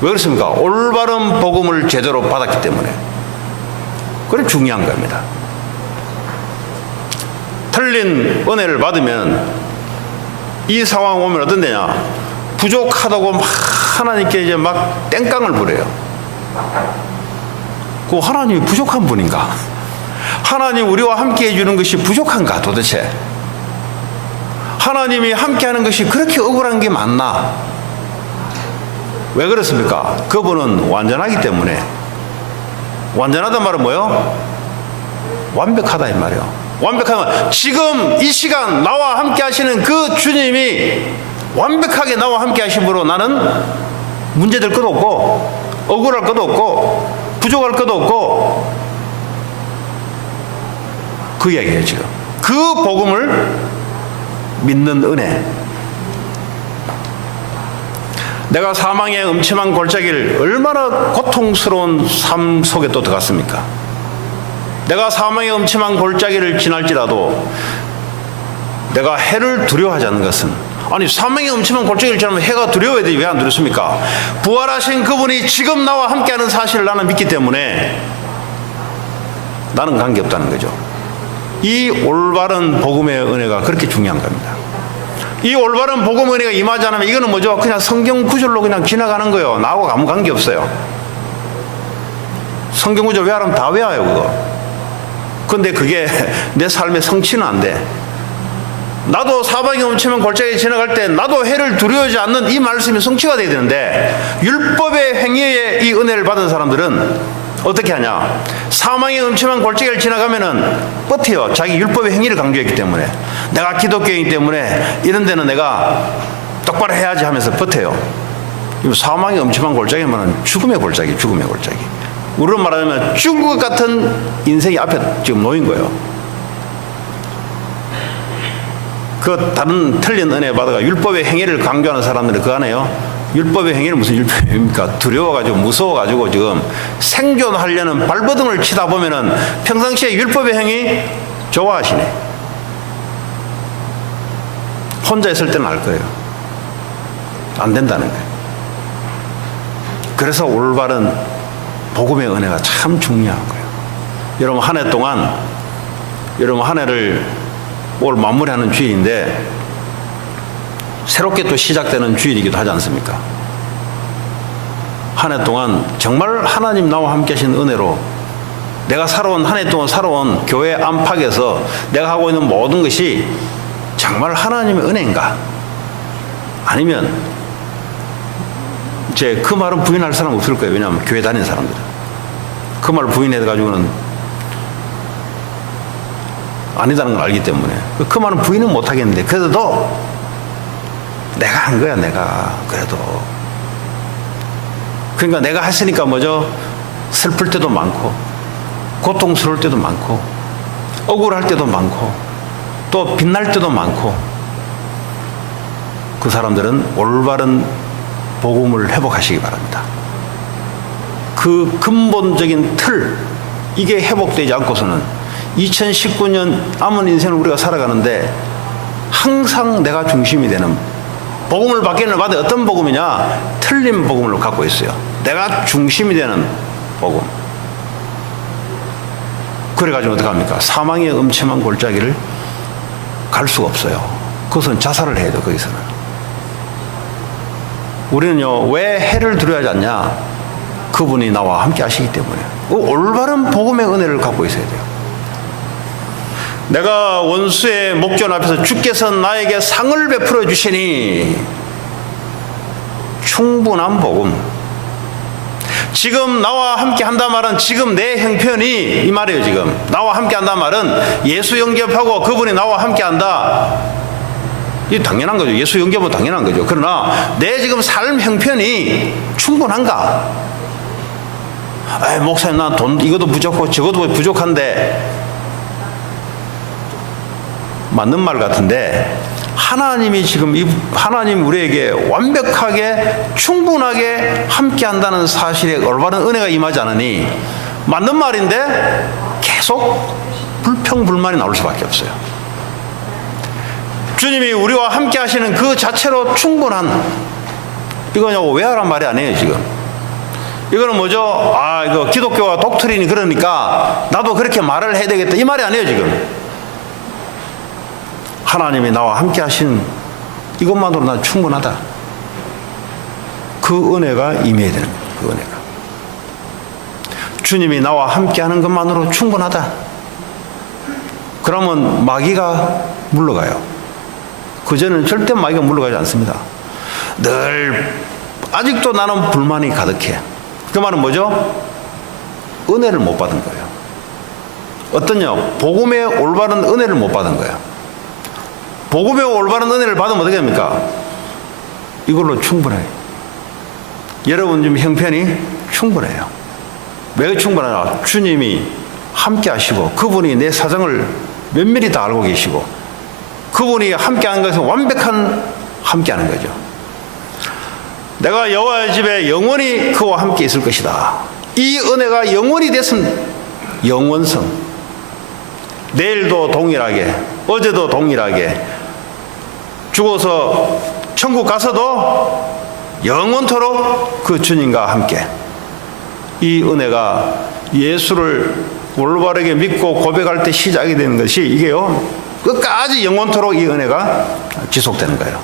왜 그렇습니까? 올바른 복음을 제대로 받았기 때문에. 그게 중요한 겁니다. 틀린 은혜를 받으면 이 상황 오면 어떤 데냐? 부족하다고 막 하나님께 이제 막 땡깡을 부려요. 그 하나님이 부족한 분인가? 하나님 우리와 함께 해주는 것이 부족한가 도대체? 하나님이 함께 하는 것이 그렇게 억울한 게 맞나? 왜 그렇습니까? 그분은 완전하기 때문에. 완전하단 말은 뭐예요? 완벽하다 이 말이에요. 완벽하면 지금 이 시간 나와 함께 하시는 그 주님이 완벽하게 나와 함께 하심으로 나는 문제될 것도 없고 억울할 것도 없고 부족할 것도 없고, 그 이야기예요 지금. 그 복음을 믿는 은혜. 내가 사망의 음침한 골짜기를, 얼마나 고통스러운 삶 속에 또 들어갔습니까? 내가 사망의 음침한 골짜기를 지날지라도 내가 해를 두려워하지 않는 것은, 아니 사망의 음침한 골짜기를 지나면 해가 두려워야 되지 왜 안 두렵습니까? 부활하신 그분이 지금 나와 함께하는 사실을 나는 믿기 때문에 나는 관계없다는 거죠. 이 올바른 복음의 은혜가 그렇게 중요한 겁니다. 이 올바른 복음 은혜가 임하지 않으면 이거는 뭐죠? 그냥 성경 구절로 그냥 지나가는 거예요. 나하고 아무 관계 없어요. 성경 구절 외우면 다 외워요 그거. 근데 그게 내 삶의 성취는 안 돼. 나도 사방이 넘치면 골짜기에 지나갈 때 나도 해를 두려워하지 않는 이 말씀이 성취가 돼야 되는데, 율법의 행위에 이 은혜를 받은 사람들은 어떻게 하냐? 사망의 음침한 골짜기를 지나가면은 버텨요. 자기 율법의 행위를 강조했기 때문에. 내가 기독교이기 때문에 이런 데는 내가 똑바로 해야지 하면서 버텨요. 사망의 음침한 골짜기면 죽음의 골짜기, 죽음의 골짜기. 우리로 말하자면 죽을 것 같은 인생이 앞에 지금 놓인 거예요. 그 다른 틀린 은혜 받아가 율법의 행위를 강조하는 사람들은 그 안에요. 율법의 행위는 무슨 율법입니까? 두려워가지고 무서워가지고 지금 생존하려는 발버둥을 치다 보면은 평상시에 율법의 행위 좋아하시네. 혼자 있을 때는 알 거예요. 안 된다는 거예요. 그래서 올바른 복음의 은혜가 참 중요한 거예요. 여러분 한 해 동안 여러분 한 해를 올 마무리하는 주일인데 새롭게 또 시작되는 주일이기도 하지 않습니까? 한 해 동안 정말 하나님 나와 함께 하신 은혜로 내가 살아온 한 해 동안 살아온 교회 안팎에서 내가 하고 있는 모든 것이 정말 하나님의 은혜인가? 아니면 이제 그 말은 부인할 사람 없을 거예요. 왜냐하면 교회 다니는 사람들은 그 말을 부인해가지고는 아니다는 걸 알기 때문에 그 말은 부인은 못하겠는데 그래도 내가 한 거야. 내가 그래도 그러니까 내가 했으니까 뭐죠? 슬플 때도 많고 고통스러울 때도 많고 억울할 때도 많고 또 빛날 때도 많고 그 사람들은 올바른 복음을 회복하시기 바랍니다. 그 근본적인 틀 이게 회복되지 않고서는 2019년 남은 인생을 우리가 살아가는데 항상 내가 중심이 되는 복음을 받기는 받아 어떤 복음이냐? 틀린 복음을 갖고 있어요. 내가 중심이 되는 복음. 그래가지고 어떡합니까? 사망의 음침한 골짜기를 갈 수가 없어요. 그것은 자살을 해야 돼요. 거기서는. 우리는요 왜 해를 두려워하지 않냐? 그분이 나와 함께 하시기 때문에 올바른 복음의 은혜를 갖고 있어야 돼요. 내가 원수의 목전 앞에서 주께서 나에게 상을 베풀어 주시니 충분한 복음. 지금 나와 함께 한단 말은 지금 내 형편이 이 말이에요. 지금 나와 함께 한단 말은 예수 영접하고 그분이 나와 함께 한다. 이 당연한 거죠. 예수 영접은 당연한 거죠. 그러나 내 지금 삶 형편이 충분한가? 에이, 목사님 난 돈 이것도 부족하고 저것도 부족한데 맞는 말 같은데 하나님이 지금 하나님 우리에게 완벽하게 충분하게 함께 한다는 사실에 올바른 은혜가 임하지 않으니 맞는 말인데 계속 불평불만이 나올 수밖에 없어요. 주님이 우리와 함께 하시는 그 자체로 충분한 이거냐고 왜 하란 말이 아니에요. 지금 이거는 뭐죠? 아 이거 기독교와 독트린이 그러니까 나도 그렇게 말을 해야 되겠다 이 말이 아니에요. 지금 하나님이 나와 함께 하신 이것만으로 난 충분하다. 그 은혜가 임해야 되는 거예요. 그 은혜가. 주님이 나와 함께 하는 것만으로 충분하다. 그러면 마귀가 물러가요. 그전에는 절대 마귀가 물러가지 않습니다. 늘 아직도 나는 불만이 가득해. 그 말은 뭐죠? 은혜를 못 받은 거예요. 어떠냐? 복음의 올바른 은혜를 못 받은 거예요. 복음의 올바른 은혜를 받으면 어떻게 됩니까? 이걸로 충분해요. 여러분 좀 형편이 충분해요. 왜 충분하냐? 주님이 함께 하시고 그분이 내 사정을 면밀히 다 알고 계시고 그분이 함께 하는 것은 완벽한 함께 하는 거죠. 내가 여호와의 집에 영원히 그와 함께 있을 것이다. 이 은혜가 영원히 됐으면 영원성 내일도 동일하게 어제도 동일하게 죽어서 천국 가서도 영원토록 그 주님과 함께 이 은혜가 예수를 올바르게 믿고 고백할 때 시작이 되는 것이 이게요 끝까지 영원토록 이 은혜가 지속되는 거예요.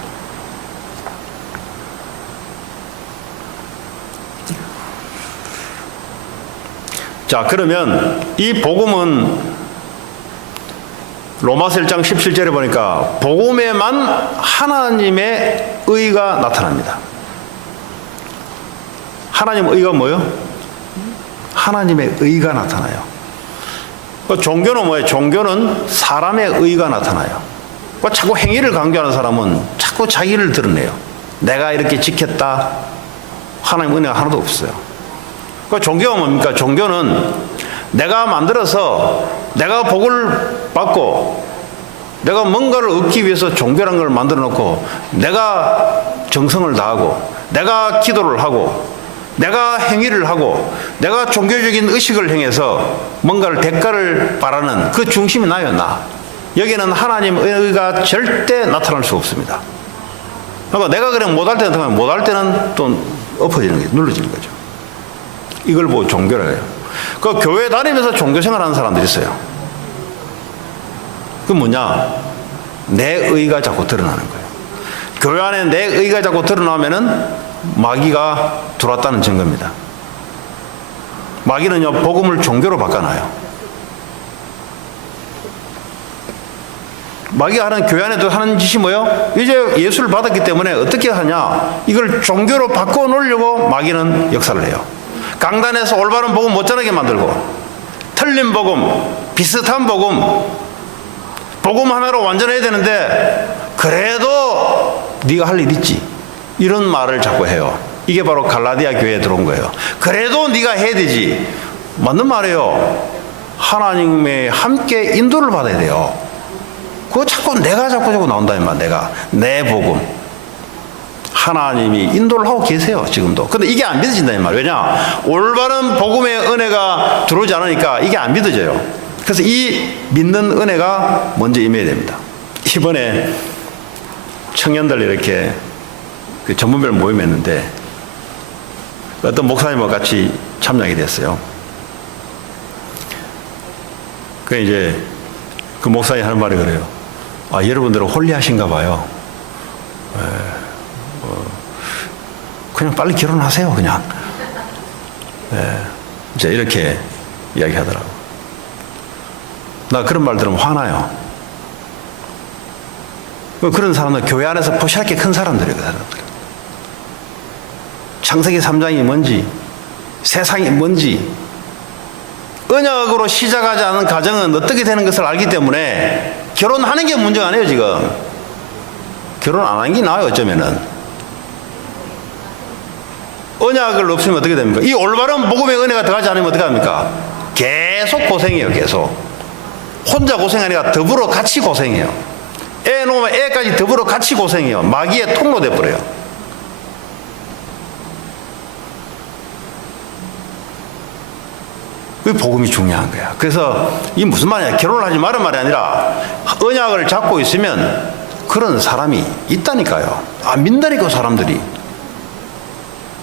자 그러면 이 복음은 로마서 1장 17절에 보니까 복음에만 하나님의 의가 나타납니다. 하나님의 의가 뭐예요? 하나님의 의가 나타나요. 종교는 뭐예요? 종교는 사람의 의가 나타나요. 자꾸 행위를 강조하는 사람은 자꾸 자기를 드러내요. 내가 이렇게 지켰다. 하나님 은혜가 하나도 없어요. 그 종교가 뭡니까? 종교는 내가 만들어서 내가 복을 받고 내가 뭔가를 얻기 위해서 종교라는 걸 만들어 놓고 내가 정성을 다하고 내가 기도를 하고 내가 행위를 하고 내가 종교적인 의식을 행해서 뭔가를 대가를 바라는 그 중심이 나요, 나. 여기는 하나님의 의가 절대 나타날 수 없습니다. 그러니까 내가 그냥 못할 때는 하면 못할 때는 또 엎어지는 게 눌러지는 거죠. 이걸 보고 종교를 해요. 그 교회 다니면서 종교 생활하는 사람들이 있어요. 그 뭐냐? 내 의가 자꾸 드러나는 거예요. 교회 안에 내 의가 자꾸 드러나면은 마귀가 들어왔다는 증거입니다. 마귀는요, 복음을 종교로 바꿔놔요. 마귀가 하는 교회 안에도 하는 짓이 뭐예요? 이제 예수를 받았기 때문에 어떻게 하냐? 이걸 종교로 바꿔 놓으려고 마귀는 역사를 해요. 강단에서 올바른 복음 못 전하게 만들고, 틀린 복음, 비슷한 복음, 복음 하나로 완전해야 되는데 그래도 네가 할 일 있지, 이런 말을 자꾸 해요. 이게 바로 갈라디아 교회에 들어온 거예요. 그래도 네가 해야 되지. 맞는 말이에요. 하나님의 함께 인도를 받아야 돼요. 그거 자꾸 자꾸 나온다 이 말. 내 복음, 하나님이 인도를 하고 계세요, 지금도. 근데 이게 안 믿어진다 이 말. 왜냐? 올바른 복음의 은혜가 들어오지 않으니까 이게 안 믿어져요. 그래서 이 믿는 은혜가 먼저 임해야 됩니다. 이번에 청년들 이렇게 그 전문별 모임했는데 어떤 목사님과 같이 참여하게 됐어요. 그 이제 그 목사님 하는 말이 그래요. 아, 여러분들은 홀리하신가 봐요. 그냥 빨리 결혼하세요, 그냥. 이제 이렇게 이야기하더라고. 나 그런 말 들으면 화나요. 그런 사람들 교회 안에서 포시하게 큰 사람들이에요, 그 사람들. 창세기 3장이 뭔지, 세상이 뭔지, 언약으로 시작하지 않은 가정은 어떻게 되는 것을 알기 때문에 결혼하는 게 문제가 아니에요, 지금. 결혼 안 하는 게 나아요, 어쩌면은. 언약을 없으면 어떻게 됩니까? 이 올바른 복음의 은혜가 들어가지 않으면 어떻게 합니까? 계속 고생해요, 계속. 혼자 고생하니까 더불어 같이 고생해요. 애 놓으면 애까지 더불어 같이 고생해요. 마귀의 통로 돼버려요. 그 복음이 중요한 거야. 그래서 이 무슨 말이야? 결혼을 하지 말은 말이 아니라 언약을 잡고 있으면 그런 사람이 있다니까요. 안 믿다니까 사람들이.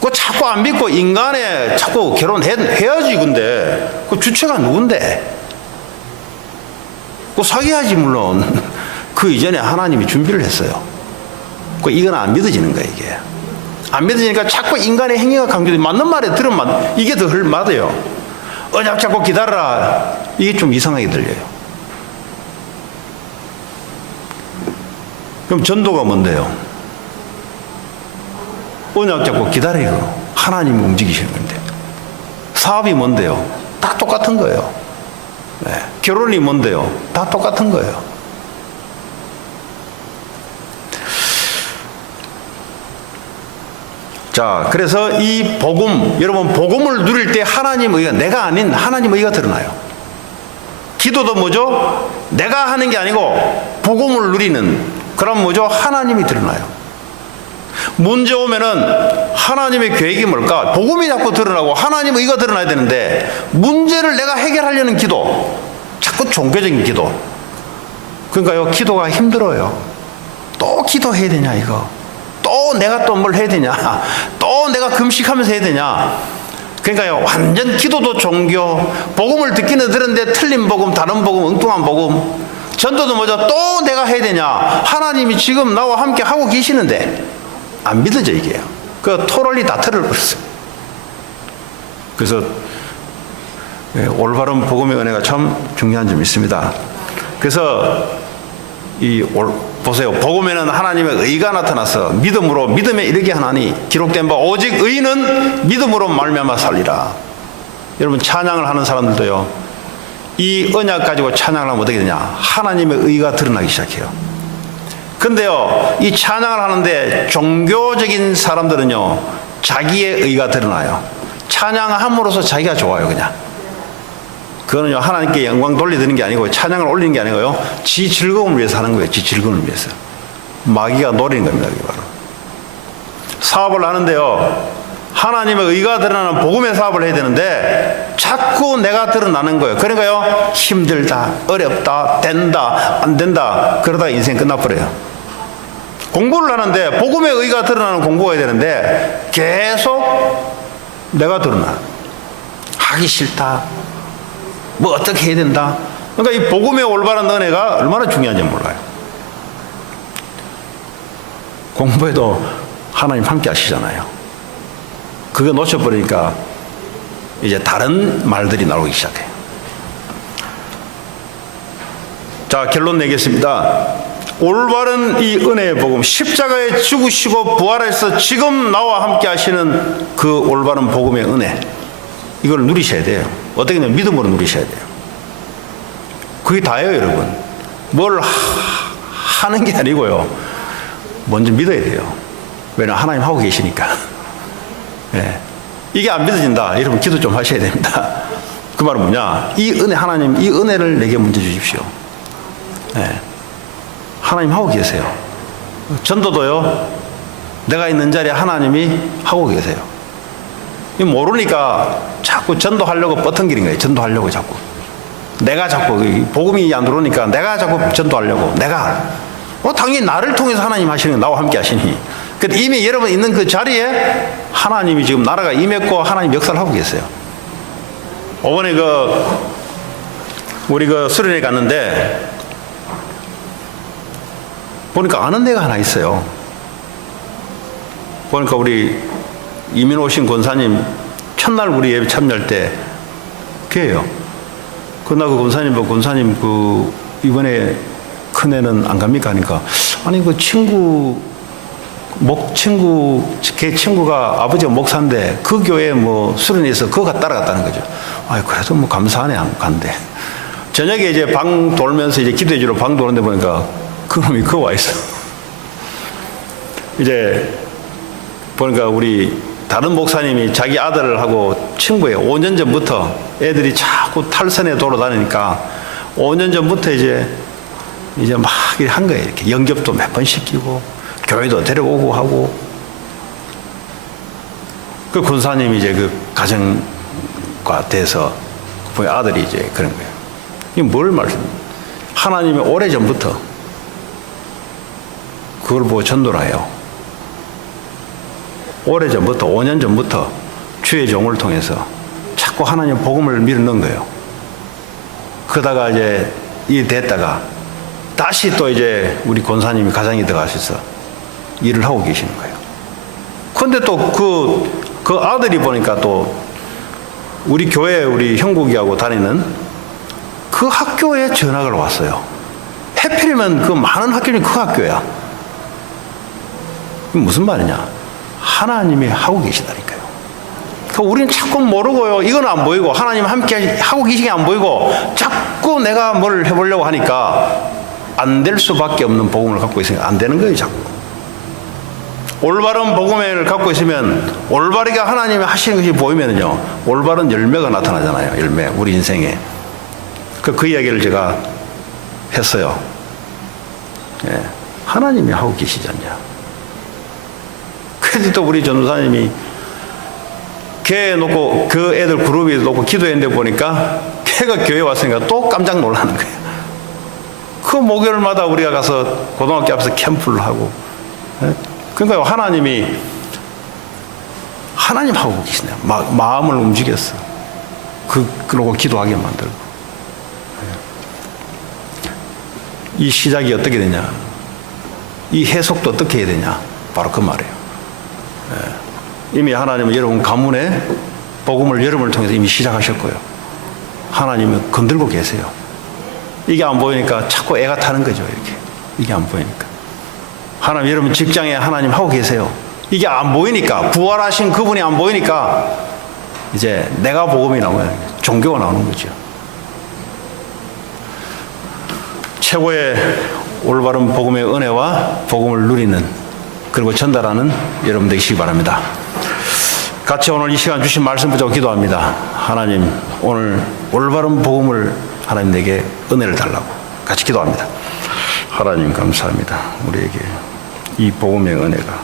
그 자꾸 안 믿고 인간에 자꾸 결혼해야지. 근데 그 주체가 누군데? 그 사귀어야지 물론. 그 이전에 하나님이 준비를 했어요. 그 이건 안 믿어지는 거야, 이게. 안 믿어지니까 자꾸 인간의 행위가 강조돼. 맞는 말에 들으면 이게 더 맞아요. 언약 잡고 기다려라. 이게 좀 이상하게 들려요. 그럼 전도가 뭔데요? 언약 잡고 기다리고 하나님이 움직이시는 건데. 사업이 뭔데요? 다 똑같은 거예요. 네. 결혼이 뭔데요? 다 똑같은 거예요. 자, 그래서 이 복음, 여러분 복음을 누릴 때 하나님의 의가, 내가 아닌 하나님의 의가 드러나요. 기도도 뭐죠? 내가 하는 게 아니고 복음을 누리는, 그럼 뭐죠? 하나님이 드러나요. 문제 오면은 하나님의 계획이 뭘까? 복음이 자꾸 드러나고 하나님의 의가 드러나야 되는데 문제를 내가 해결하려는 기도, 자꾸 종교적인 기도. 그러니까요, 기도가 힘들어요. 또 기도해야 되냐 이거. 또 내가 또 뭘 해야 되냐, 또 내가 금식하면서 해야 되냐. 그러니까요, 완전 기도도 종교, 복음을 듣기는 들었는데 틀린 복음, 다른 복음, 엉뚱한 복음. 전도도 뭐죠? 또 내가 해야 되냐. 하나님이 지금 나와 함께 하고 계시는데 안 믿어져 이게. 그 토럴리 다 틀어버렸어요. 그래서 올바른 복음의 은혜가 참 중요한 점이 있습니다. 그래서 보세요. 복음에는 하나님의 의가 나타나서 믿음으로 믿음에 이르게 하나니 기록된 바 오직 의는 믿음으로 말미암아 살리라. 여러분 찬양을 하는 사람들도요, 이 언약 가지고 찬양을 하면 어떻게 되냐? 하나님의 의가 드러나기 시작해요. 근데요, 이 찬양을 하는데 종교적인 사람들은요, 자기의 의가 드러나요. 찬양함으로써 자기가 좋아요, 그냥. 그거는요, 하나님께 영광 돌리드는 게 아니고, 찬양을 올리는 게 아니고요, 지 즐거움을 위해서 하는 거예요, 지 즐거움을 위해서. 마귀가 노리는 겁니다, 그게 바로. 사업을 하는데요, 하나님의 의가 드러나는 복음의 사업을 해야 되는데, 자꾸 내가 드러나는 거예요. 그러니까요, 힘들다, 어렵다, 된다, 안 된다, 그러다 인생 끝나버려요. 공부를 하는데, 복음의 의가 드러나는 공부가 해야 되는데, 계속 내가 드러나. 하기 싫다. 뭐 어떻게 해야 된다. 그러니까 이 복음의 올바른 은혜가 얼마나 중요한지 몰라요. 공부에도 하나님 함께 하시잖아요. 그거 놓쳐버리니까 이제 다른 말들이 나오기 시작해요. 자, 결론 내겠습니다. 올바른 이 은혜의 복음, 십자가에 죽으시고 부활해서 지금 나와 함께 하시는 그 올바른 복음의 은혜, 이걸 누리셔야 돼요. 어떻게 되면 믿음으로 누리셔야 돼요. 그게 다예요, 여러분. 뭘 하는 게 아니고요, 먼저 믿어야 돼요. 왜냐하면 하나님 하고 계시니까. 네. 이게 안 믿어진다, 여러분 기도 좀 하셔야 됩니다. 그 말은 뭐냐, 이 은혜, 하나님 이 은혜를 내게 먼저 주십시오. 네. 하나님 하고 계세요. 전도도요, 내가 있는 자리에 하나님이 하고 계세요. 모르니까 자꾸 전도하려고 뻗어기는 거예요. 전도하려고 자꾸. 내가 자꾸, 복음이 안 들어오니까 내가 자꾸 전도하려고. 내가. 당연히 나를 통해서 하나님 하시는 거, 나와 함께 하시니. 근데 이미 여러분 있는 그 자리에 하나님이 지금 나라가 임했고 하나님 역사를 하고 계세요. 이번에 우리 수련회 갔는데, 보니까 아는 데가 하나 있어요. 보니까 우리 이민 오신 권사님 첫날 우리 예배 참여할 때 걔예요. 그날 그 권사님 이번에 큰애는 안 갑니까 하니까, 아니 그 걔 친구가 아버지가 목사인데 그 교회 뭐 수련회에서 그거 따라갔다는 거죠. 그래도 뭐 감사하네, 안 간대. 저녁에 이제 방 돌면서 이제 기도해 주러 방 도는데 보니까 그놈이 그거 와 있어. 이제 보니까 우리 다른 목사님이 자기 아들하고 친구예요. 5년 전부터 애들이 자꾸 탈선에 돌아다니니까 5년 전부터 이제 막 한 거예요. 이렇게 영접도 몇 번 시키고 교회도 데려오고 하고. 그 군사님이 이제 그 가정과 돼서 아들이 이제 그런 거예요. 이게 뭘 하나님이 오래전부터 그걸 보고 전도를 해요. 오래전부터, 5년 전부터 주의 종을 통해서 자꾸 하나님 복음을 밀어넣은 거예요. 그러다가 이제 이 됐다가 다시 또 이제 우리 권사님이 가정에 들어가셔서 일을 하고 계시는 거예요. 그런데 또 그 아들이 보니까 또 우리 교회, 우리 형국이하고 다니는 그 학교에 전학을 왔어요. 해필이면 그 많은 학교는 그 학교야. 무슨 말이냐? 하나님이 하고 계시다니까요. 그러니까 우리는 자꾸 모르고요, 이건 안 보이고, 하나님 함께 하고 계시게 안 보이고, 자꾸 내가 뭘 해보려고 하니까 안 될 수밖에 없는 복음을 갖고 있으니까 안 되는 거예요, 자꾸. 올바른 복음을 갖고 있으면, 올바르게 하나님이 하시는 것이 보이면요, 올바른 열매가 나타나잖아요. 열매, 우리 인생에. 그 이야기를 제가 했어요. 예. 하나님이 하고 계시지 않냐. 그래도 또 우리 전도사님이 걔 놓고, 그 애들 그룹에 놓고 기도했는데 보니까 걔가 교회 왔으니까 또 깜짝 놀라는 거예요. 그 목요일마다 우리가 가서 고등학교 앞에서 캠프를 하고. 예? 그러니까 하나님 하고 계시네요. 마음을 움직였어. 그러고 기도하게 만들고. 이 시작이 어떻게 되냐? 이 해석도 어떻게 해야 되냐? 바로 그 말이에요. 이미 하나님은 여러분 가문에 복음을 여러분을 통해서 이미 시작하셨고요. 하나님은 건들고 계세요. 이게 안 보이니까 자꾸 애가 타는 거죠. 이렇게. 이게 안 보이니까. 하나님, 여러분 직장에 하나님 하고 계세요. 이게 안 보이니까, 부활하신 그분이 안 보이니까 이제 내가 복음이 나오면 종교가 나오는 거죠. 최고의 올바른 복음의 은혜와 복음을 누리는, 그리고 전달하는 여러분 되시기 바랍니다. 같이 오늘 이 시간 주신 말씀 붙잡고 기도합니다. 하나님, 오늘 올바른 복음을 하나님 내게 은혜를 달라고 같이 기도합니다. 하나님 감사합니다. 우리에게 이 복음의 은혜가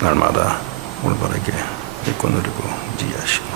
날마다 올바르게 믿고 누리고 지혜하시고